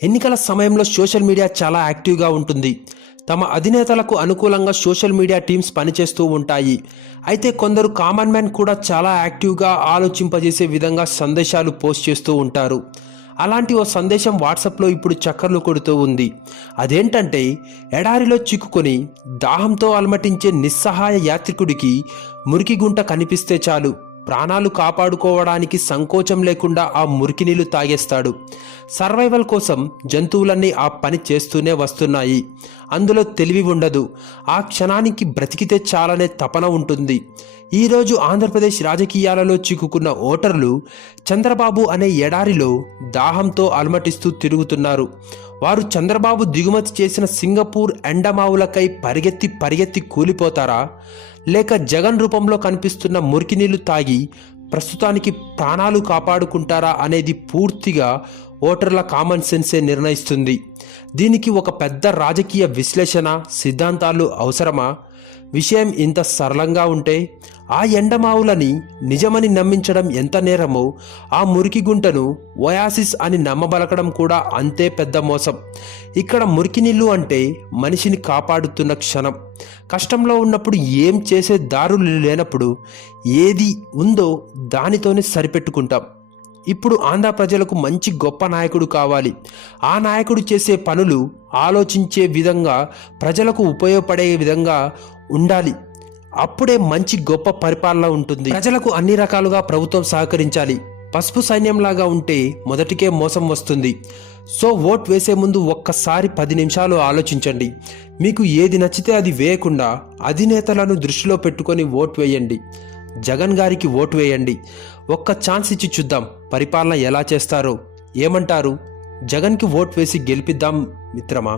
ఎన్నికల సమయంలో social media చాలా యాక్టివ్గా ఉంటుంది. తమ అధినేతలకు అనుకూలంగా సోషల్ మీడియా టీమ్స్ పనిచేస్తూ ఉంటాయి. అయితే కొందరు కామన్ మ్యాన్ కూడా చాలా యాక్టివ్గా ఆలోచింపజేసే విధంగా సందేశాలు పోస్ట్ చేస్తూ ఉంటారు. అలాంటి ఓ సందేశం వాట్సాప్లో ఇప్పుడు చక్కర్లు కొడుతూ ఉంది. అదేంటంటే, ఎడారిలో చిక్కుకొని దాహంతో అలమటించే నిస్సహాయ యాత్రికుడికి మురికి గుంట కనిపిస్తే చాలు, ప్రాణాలు కాపాడుకోవడానికి సంకోచం లేకుండా ఆ మురికి నీళ్లు తాగేస్తాడు. సర్వైవల్ కోసం జంతువులన్నీ ఆ పని చేస్తూనే వస్తున్నాయి. అందులో తెలివి ఉండదు. ఆ క్షణానికి బ్రతికితే చాలనే తపన ఉంటుంది. ఈరోజు ఆంధ్రప్రదేశ్ రాజకీయాలలో చిక్కుకున్న ఓటర్లు చంద్రబాబు అనే ఎడారిలో దాహంతో అలమటిస్తూ తిరుగుతున్నారు. వారు చంద్రబాబు దిగుమతి చేసిన సింగపూర్ ఎండమావులకై పరిగెత్తి కూలిపోతారా, లేక జగన్ రూపంలో కనిపిస్తున్న మురికి నీళ్లు తాగి ప్రస్తుతానికి ప్రాణాలు కాపాడుకుంటారా అనేది పూర్తిగా ఓటర్ల కామన్ సెన్సే నిర్ణయిస్తుంది. దీనికి ఒక పెద్ద రాజకీయ విశ్లేషణ, సిద్ధాంతాలు అవసరమా? విషయం ఇంత సరళంగా ఉంటే, ఆ ఎండమావులని నిజమని నమ్మించడం ఎంత నేరమో, ఆ మురికి గుంటను ఒయాసిస్ అని నమ్మబలకడం కూడా అంతే పెద్ద మోసం. ఇక్కడ మురికి నీళ్ళు అంటే మనిషిని కాపాడుతున్న క్షణం. కష్టంలో ఉన్నప్పుడు ఏం చేసే దారులు లేనప్పుడు ఏది ఉందో దానితోనే సరిపెట్టుకుంటాం. ఇప్పుడు ఆంధ్ర ప్రజలకు మంచి గొప్ప నాయకుడు కావాలి. ఆ నాయకుడు చేసే పనులు ఆలోచించే విధంగా, ప్రజలకు ఉపయోగపడే విధంగా ఉండాలి. అప్పుడే మంచి గొప్ప పరిపాలన ఉంటుంది. ప్రజలకు అన్ని రకాలుగా ప్రభుత్వం సహకరించాలి. పసుపు సైన్యంలాగా ఉంటే మొదటికే మోసం వస్తుంది. సో ఓట్ వేసే ముందు ఒక్కసారి 10 నిమిషాలు ఆలోచించండి. మీకు ఏది నచ్చితే అది వేయకుండా అధినేతలను దృష్టిలో పెట్టుకొని ఓట్ వేయండి. జగన్ గారికి ఓటు వేయండి. ఒక్క ఛాన్స్ ఇచ్చి చూద్దాం పరిపాలన ఎలా చేస్తారో. ఏమంటారు? జగన్కి ఓట్ వేసి గెలిపిద్దాం మిత్రమా.